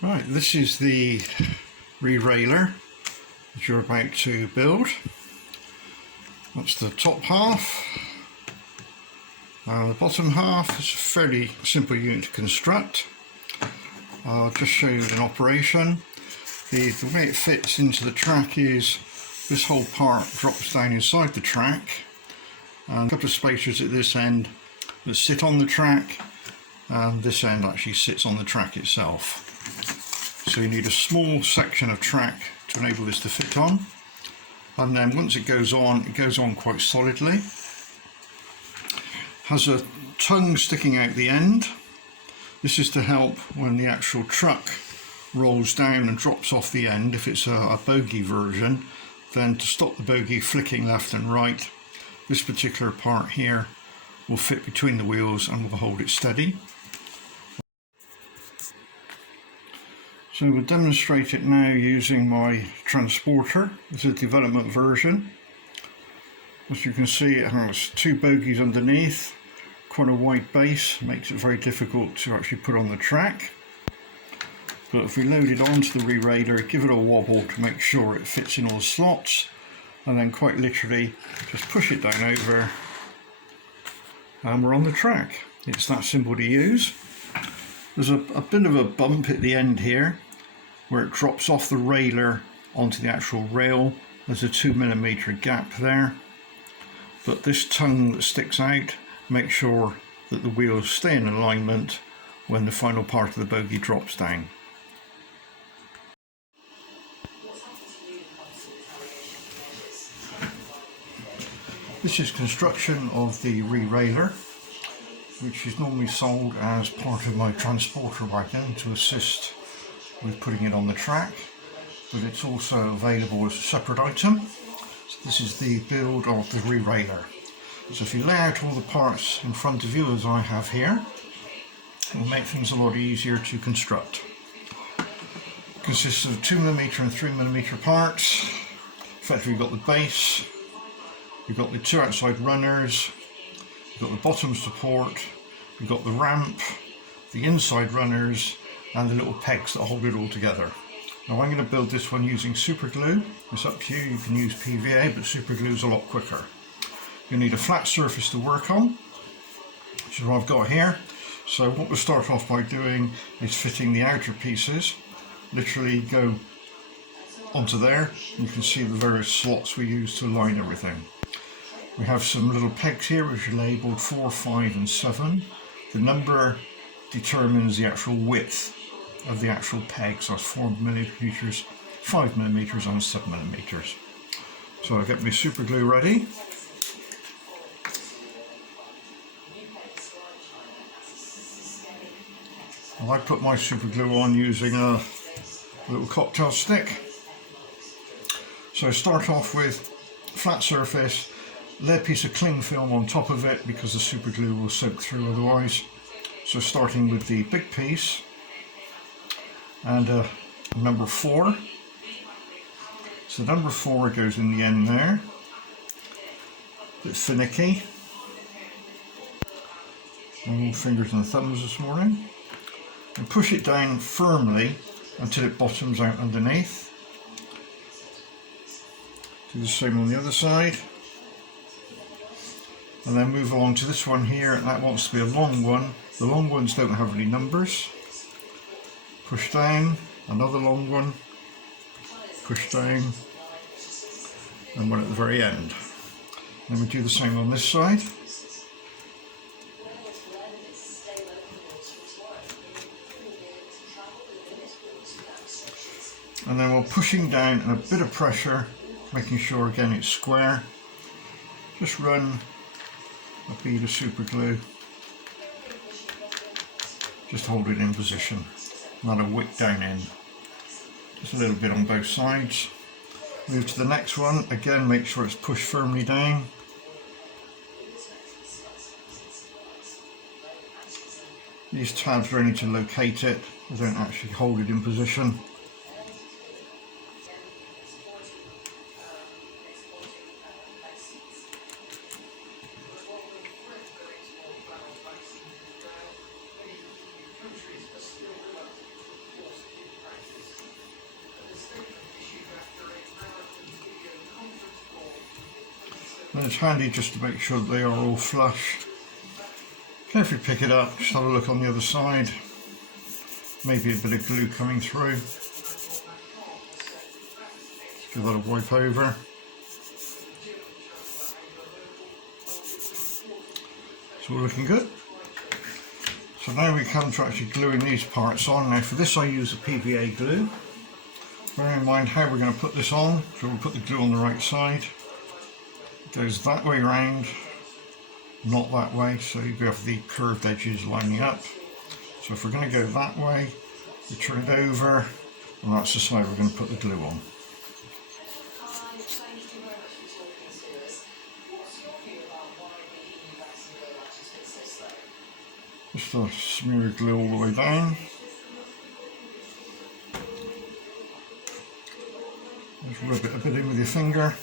Right, this is the re-railer that you're about to build. That's the top half. The bottom half is a fairly simple unit to construct. I'll just show you in operation. The way it fits into the track is this whole part drops down inside the track, and a couple of spacers at this end that sit on the track, and this end actually sits on the track itself. So you need a small section of track to enable this to fit on, and then once it goes on quite solidly. Has a tongue sticking out the end. This is to help when the actual truck rolls down and drops off the end. If it's a bogie version, then to stop the bogie flicking left and right, this particular part here will fit between the wheels and will hold it steady. So we'll demonstrate it now using my transporter. This is a development version. As you can see, it has two bogies underneath, quite a wide base, makes it very difficult to actually put on the track. But if we load it onto the re-railer, give it a wobble to make sure it fits in all the slots, and then quite literally just push it down over and we're on the track. It's that simple to use. There's a bit of a bump at the end here where it drops off the railer onto the actual rail. There's a 2mm gap there, but this tongue that sticks out makes sure that the wheels stay in alignment when the final part of the bogie drops down. This is construction of the re-railer, which is normally sold as part of my transporter wagon to assist with putting it on the track, but it's also available as a separate item. So this is the build of the re-railer. So if you lay out all the parts in front of you as I have here, it will make things a lot easier to construct. It consists of 2mm and 3mm parts. Effectively you've got the base, you've got the two outside runners, you've got the bottom support, you've got the ramp, the inside runners, and the little pegs that hold it all together. Now I'm going to build this one using super glue. It's up to you, you can use PVA, but super glue is a lot quicker. You need a flat surface to work on, which is what I've got here. So what we'll start off by doing is fitting the outer pieces. Literally go onto there. You can see the various slots we use to align everything. We have some little pegs here which are labelled 4, 5 and 7. The number determines the actual width of the actual pegs. So it's 4mm, 5mm and 7mm. So I'll get my super glue ready. I put my super glue on using a little cocktail stick. So start off with flat surface, lay a piece of cling film on top of it because the super glue will soak through otherwise. So starting with the big piece and number 4. So number 4 goes in the end there. A bit finicky. All fingers and thumbs this morning. And push it down firmly until it bottoms out underneath. Do the same on the other side. And then move along to this one here, and that wants to be a long one. The long ones don't have any numbers. Push down, another long one, push down, and one at the very end. Then we do the same on this side. And then we're pushing down and a bit of pressure, making sure again it's square. Just run a bead of super glue, just hold it in position, not a wick down in. Just a little bit on both sides. Move to the next one, again make sure it's pushed firmly down. These tabs are only to locate it, they don't actually hold it in position. And it's handy just to make sure that they are all flush. Carefully pick it up, just have a look on the other side. Maybe a bit of glue coming through. Give that a wipe over. It's all looking good. So now we come to actually gluing these parts on. Now for this I use a PVA glue. Bear in mind how we're going to put this on. So we'll put the glue on the right side. It goes that way round, not that way, so you have the curved edges lining up. So if we're going to go that way, we turn it over, and that's the side we're going to put the glue on. Just a smear of glue all the way down. Just rub it a bit in with your finger.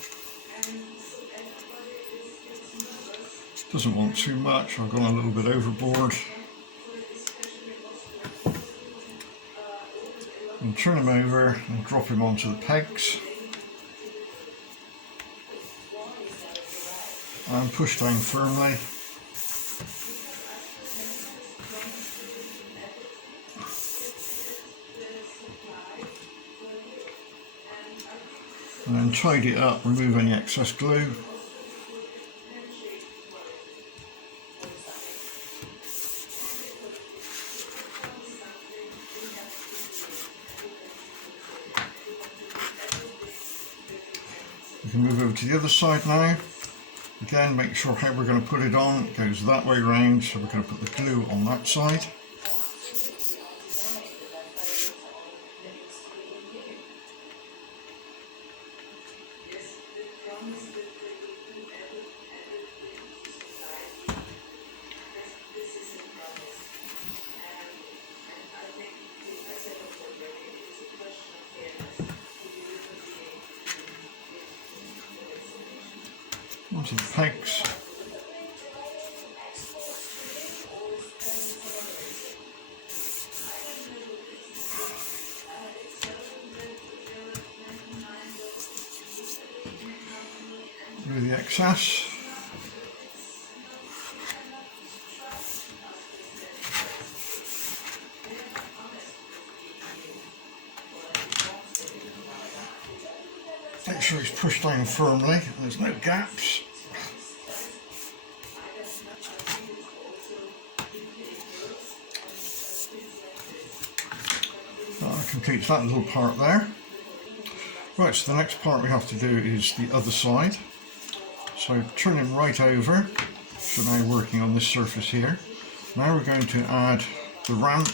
Doesn't want too much, I've gone a little bit overboard. And turn him over and drop him onto the pegs. And push down firmly. And then tidy it up, remove any excess glue. We can move over to the other side now. Again, make sure how we're going to put it on. It goes that way round, so we're going to put the glue on that side. Onto the pegs. Remove the excess. Make sure it's pushed down firmly and there's no gaps. That completes that little part there. Right, so the next part we have to do is the other side. So turn him right over. So now working on this surface here. Now we're going to add the ramp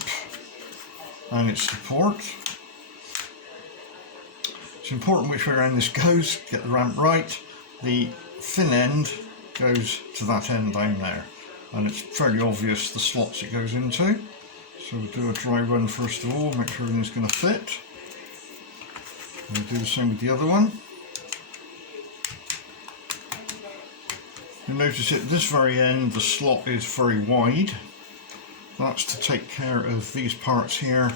and its support. It's important which way around this goes, get the ramp right. The thin end goes to that end down there, and it's fairly obvious the slots it goes into. So we'll do a dry run first of all, make sure everything's going to fit. And we'll do the same with the other one. You'll notice at this very end the slot is very wide. That's to take care of these parts here.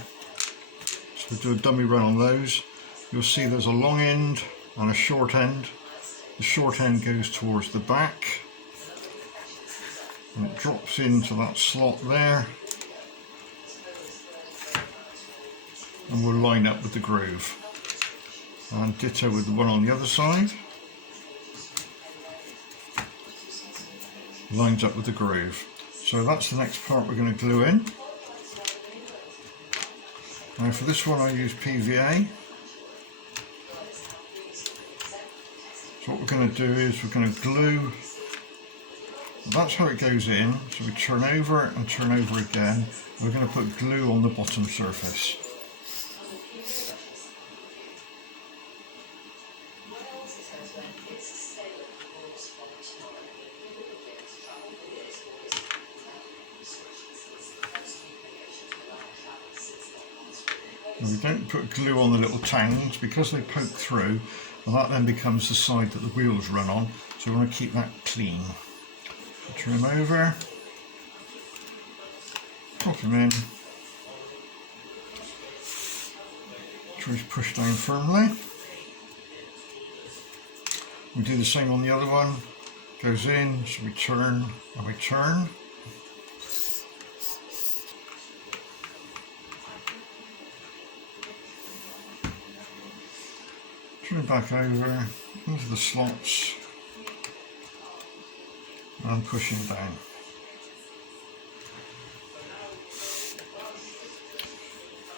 So we'll do a dummy run on those. You'll see there's a long end and a short end. The short end goes towards the back and it drops into that slot there and will line up with the groove. And ditto with the one on the other side. Lines up with the groove. So that's the next part we're going to glue in. Now for this one I use PVA. So what we're going to do is we're going to glue, that's how it goes in, so we turn over and turn over again. We're going to put glue on the bottom surface. And we don't put glue on the little tangs because they poke through. And that then becomes the side that the wheels run on, so we want to keep that clean. So turn him over, pop him in, try to push down firmly. We do the same on the other one, goes in, so we turn and we turn. Turn it back over into the slots and pushing down.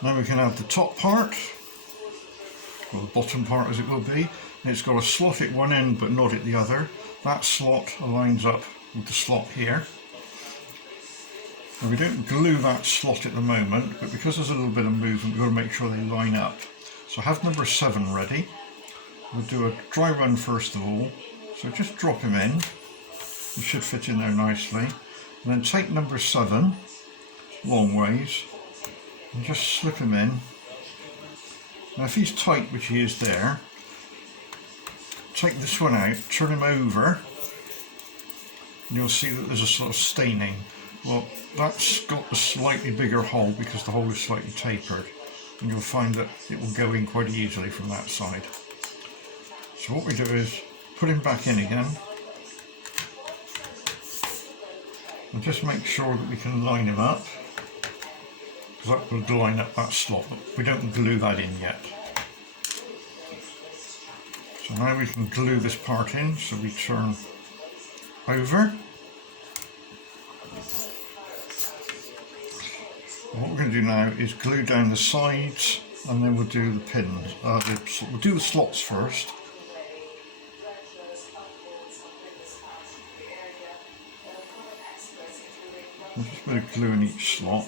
Now we can add the top part, or the bottom part as it will be. It's got a slot at one end but not at the other. That slot lines up with the slot here. Now we don't glue that slot at the moment, but because there's a little bit of movement, we've got to make sure they line up. So I have number 7 ready. We'll do a dry run first of all. So just drop him in. He should fit in there nicely. And then take number 7 long ways and just slip him in. Now if he's tight, which he is there, take this one out, turn him over, and you'll see that there's a sort of staining. Well, that's got a slightly bigger hole because the hole is slightly tapered, and you'll find that it will go in quite easily from that side. So what we do is put him back in again, and just make sure that we can line him up, because that will line up that slot, but we don't glue that in yet. So now we can glue this part in, so we turn over. And what we're going to do now is glue down the sides, and then we'll do the pins. We'll do the slots first. We'll just put a glue in each slot.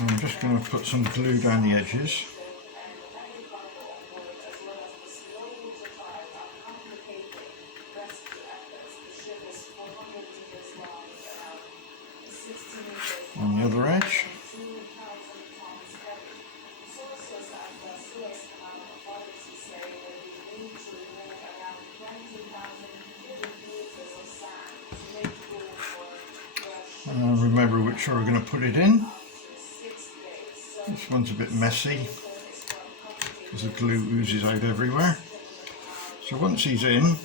And I'm just going to put some glue down the edges. On the other edge. And remember which way we're going to put it in. This one's a bit messy because the glue oozes out everywhere. So once he's in,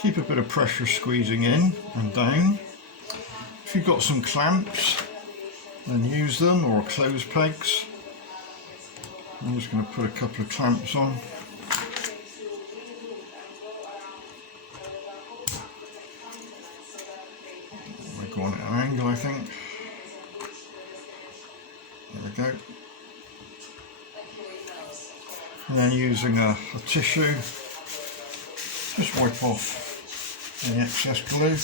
keep a bit of pressure squeezing in and down. If you've got some clamps, then use them, or clothes pegs. I'm just going to put a couple of clamps on. We're going at an angle, I think. There we go. And then using a tissue, just wipe off any excess glue.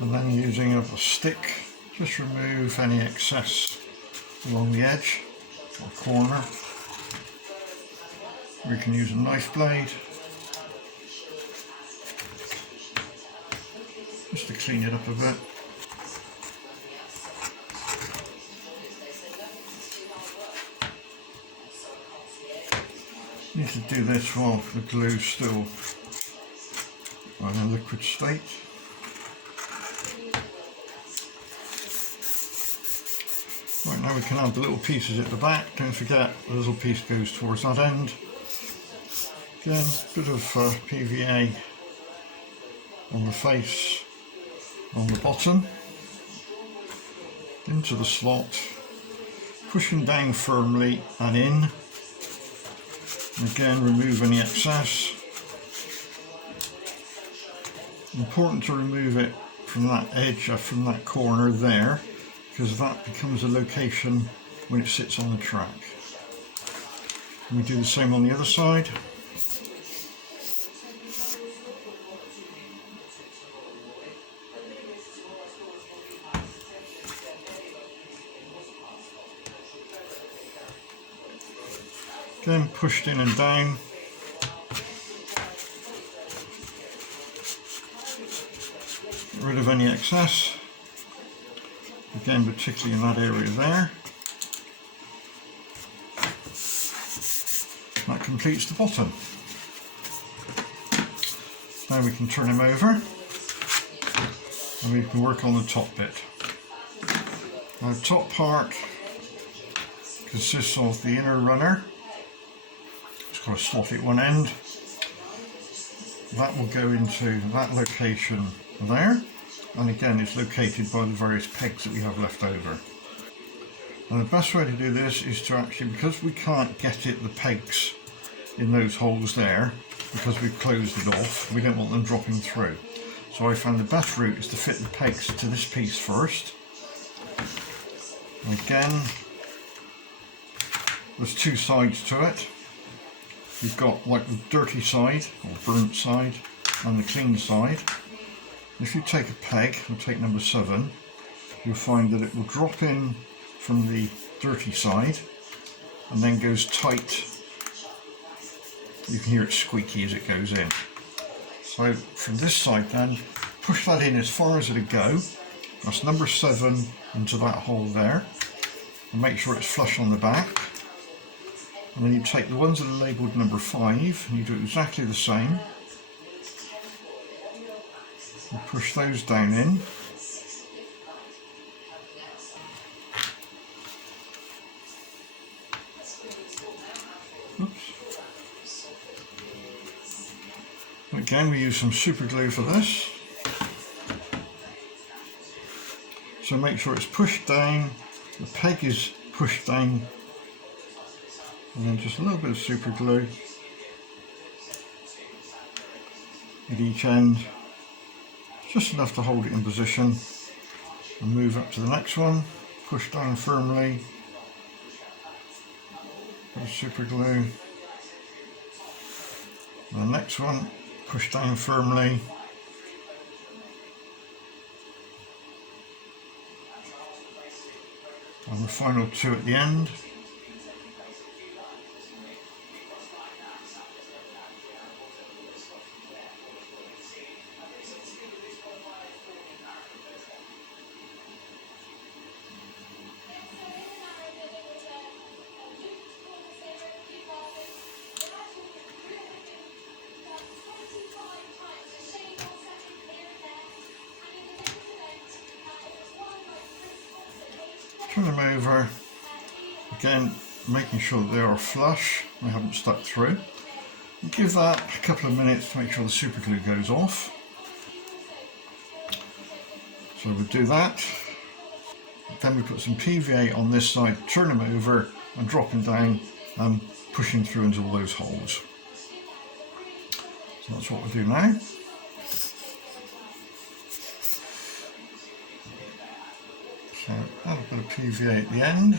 And then using a stick, just remove any excess along the edge or corner. We can use a knife blade just to clean it up a bit. Need to do this while the glue's still in a liquid state. Right, now we can add the little pieces at the back. Don't forget the little piece goes towards that end. Again, a bit of PVA on the face, on the bottom, into the slot, pushing down firmly and in. And again, remove any excess. Important to remove it from that edge, from that corner there, because that becomes a location when it sits on the track. And we do the same on the other side. Again, pushed in and down. Get rid of any excess. Again, particularly in that area there. That completes the bottom. Now we can turn him over and we can work on the top bit. Now the top part consists of the inner runner. It's got a slot at one end. That will go into that location there, and again it's located by the various pegs that we have left over. And the best way to do this is to actually, because we can't get the pegs in those holes there, because we've closed it off, we don't want them dropping through. So I found the best route is to fit the pegs to this piece first. And again, there's two sides to it. You've got like the dirty side, or burnt side, and the clean side. If you take a peg, we'll take number 7, you'll find that it will drop in from the dirty side and then goes tight. You can hear it squeaky as it goes in. So from this side then, push that in as far as it'll go. That's number 7 into that hole there. And make sure it's flush on the back. And then you take the ones that are labelled number 5 and you do exactly the same. You push those down in. Oops. Again, we use some super glue for this. So make sure it's pushed down, the peg is pushed down, and then just a little bit of super glue at each end, just enough to hold it in position, and move up to the next one, push down firmly, bit of super glue, and the next one, push down firmly, and the final 2 at the end. Turn them over, again making sure that they are flush, they haven't stuck through. And give that a couple of minutes to make sure the super glue goes off. So we'll do that. Then we put some PVA on this side, turn them over and drop them down and pushing through into all those holes. So that's what we'll do now. So add a bit of PVA at the end.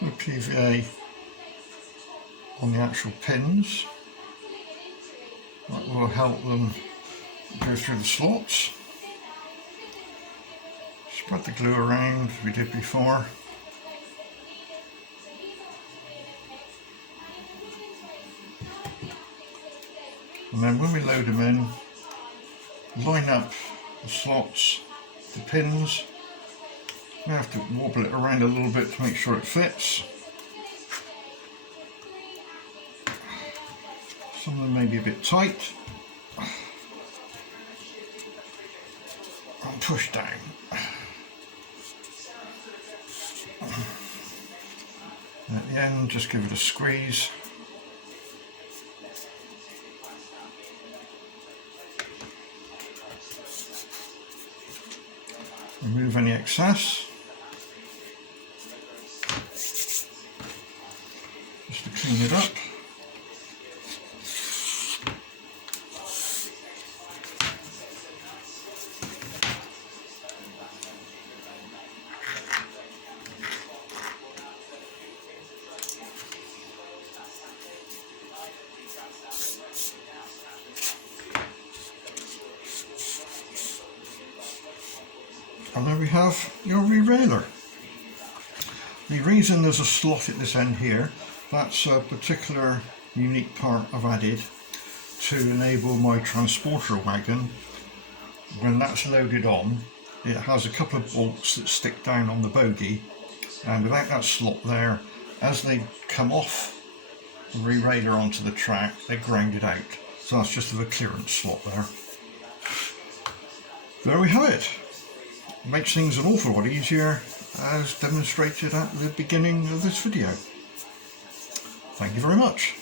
And PVA on the actual pins. That will help them go through the slots. Spread the glue around as we did before. And then when we load them in, line up the slots, the pins. We have to wobble it around a little bit to make sure it fits. Some of them may be a bit tight. And push down. And at the end, just give it a squeeze. Remove any excess, just to clean it up. And there we have your re-railer. The reason there's a slot at this end here, that's a particular unique part I've added. to enable my transporter wagon. When that's loaded on, it has a couple of bolts that stick down on the bogie, and without that slot there, as they come off the re-railer onto the track, they ground it out. So that's just a clearance slot there. There we have it. Makes things an awful lot easier, as demonstrated at the beginning of this video. Thank you very much.